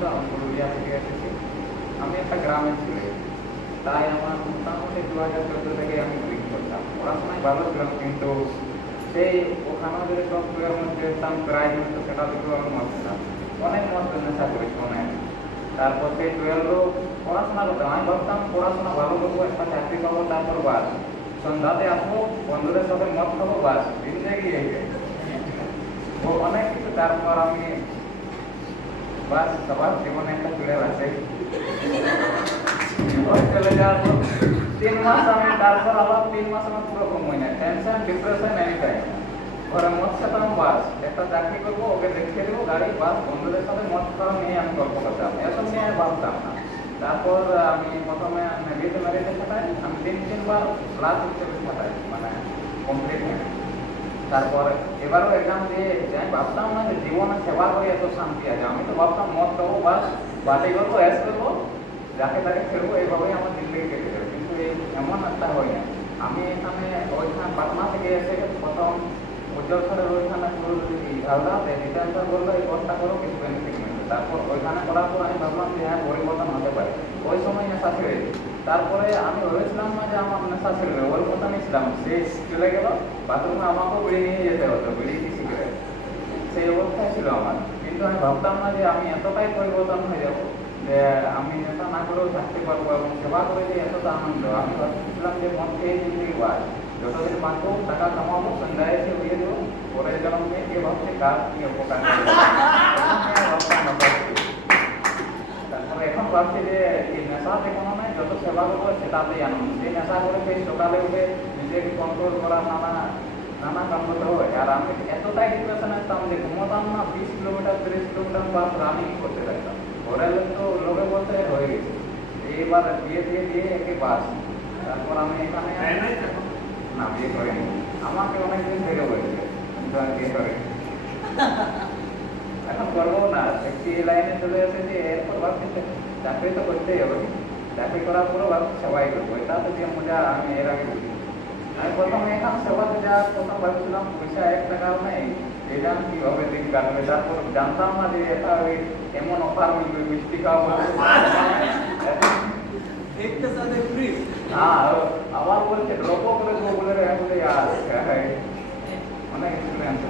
তো আমি পুরুলিয়া থেকে এসেছি। আমি একটা গ্রামে ছিলাম, তাই আমার মোটামুটি 2014 থেকে আমি ড্রিঙ্ক করতাম। পড়াশোনায় ভালো ছিলাম, কিন্তু সেই ওখানে যদি সফটওয়্যার মধ্যে দেখতাম প্রায় কিন্তু সেটা দিকেও আমি মত ছিলাম। অনেক মত নেশা করেছি অনেক। তারপর সেই 12 পড়াশোনা করতাম, আমি ভাবতাম পড়াশোনা ভালো করবো, একটা চাকরি পাবো, তারপর বাস সন্ধ্যাতে আসবো, বন্ধুদের সাথে মদ খাবো, বাস জিন্দগি এই যায়। ও অনেক কিছু। তারপর আমি বাস সবার জীবনে একটা চুড়ে আছে চলে যাওয়ার পর 3 মাস আমি, তারপর আবার 3 মাস আমার পুরো ঘুম হয় না, টেনশন ডিপ্রেশন এনি টাইম। ঘরে মদ খেতাম, বাস একটা চাকরি করবো, ওকে দেখিয়ে দেবো গাড়ি, বাস বন্ধুদের সাথে মদ খাওয়া নিয়ে আমি গল্প করতাম, এসব নিয়ে আমি ভাবতাম না। তারপর আমি প্রথমে মেরিটে খাটাই, আমি 3-3 বার ক্লাস হিসেবে খাটাই, মানে কমপ্লিট হয়ে গেছে। তারপর এবারও এক্সাম দিয়ে এসেছি। আমি ভাবতাম না যে জীবনে সেবা করে এত শান্তি আছে। আমি তো ভাবতাম মদ খাবো, বাস বাটি করবো, অ্যাস করবো, যাকে তাকে খেলবো, এইভাবেই আমার জিন্দগি কেটে যাবে। কিন্তু এই এমন একটা হয় না। আমি এখানে ওইখানে পাটনা থেকে এসে প্রথম উজ্জ্বল স্যারের ওইখানে ঝালদাতে রিটার্ন স্যার বললো এই কোর্সটা করো, কিছু বেনিফিট মিলবে। তারপর ওইখানে করার পর আমি ভাবলাম যে হ্যাঁ পরিবর্তন হতে পারে। ওই সময় নেশা ছেড়ে দিই। তারপরে আমি ভেবেছিলাম না যে আমার নেশা ছেড়ে দেবে, ওর কথা নিয়েছিলাম, সে চলে গেল বাথরুমে, আমাকেও বিড়ি নিয়ে যেতে হতো, বিড়ি কি সিগারেট, সেই অবস্থায় ছিল আমার। কিন্তু আমি ভাবতাম না যে আমি এতটাই পরিবর্তন হয়ে যাব যে আমি নেশা না করেও থাকতে পারবো এবং সেবা করে যে এতটা আনন্দ। আমি ভাবছিলাম যে মন খেয়ে জিন্দগি বাস, যতদিন বাঁচবো টাকা কামাবো, সন্ধ্যায় এসে উড়িয়ে দেবো, পরের জন্মে কে ভাবছে কার কি উপকার করবে। ভাবতাম না ভাবছি। তারপরে এখন ভাবছি যে এই নেশাতে কোনো নয়, যত সেবা করবো সেটাতেই আনন্দ। সেই নেশা করে সেই সকালে উঠে নিজেকে কন্ট্রোল করা নানা কাম করতে হয়। আর আমি এতটাই ডিপ্রেশনে আসতাম যে ঘুমোতাম না, 20 কিলোমিটার 30 কিলোমিটার বাস রানিং করতে থাকতাম। ঘরের লোক তো লোকে বলতে হয়ে গেছে, এইবার বিয়ে দিয়ে দিয়ে একে বাস। তারপর আমি এখানে না বিয়ে করিনি, আমাকে অনেকদিন ধরে হয়েছে, কিন্তু আমি বিয়ে করিনি। এখন করবো না, একটি লাইনে চলে এসেছি। এরপর ভাবছি চাকরি তো করতেই হবে, চাকরি করার পরও ভাবছি সেবাই করবো। এটা তো যে মজা আমি এর আগে বুঝি। আমি প্রথমে এখানে সেবাতে যা প্রথম ভাবছিলাম পয়সা 1 টাকাও নেই, এটা আমি কীভাবে দিন কাটবে। তারপর জানতাম না যে এটা ওই এমন অফার মিলবে, মিষ্টি খাওয়া হ্যাঁ, আবার বলছে ড্রপও করে দেবো বলে বলে আর অনেক এক্সপিরিয়েন্স।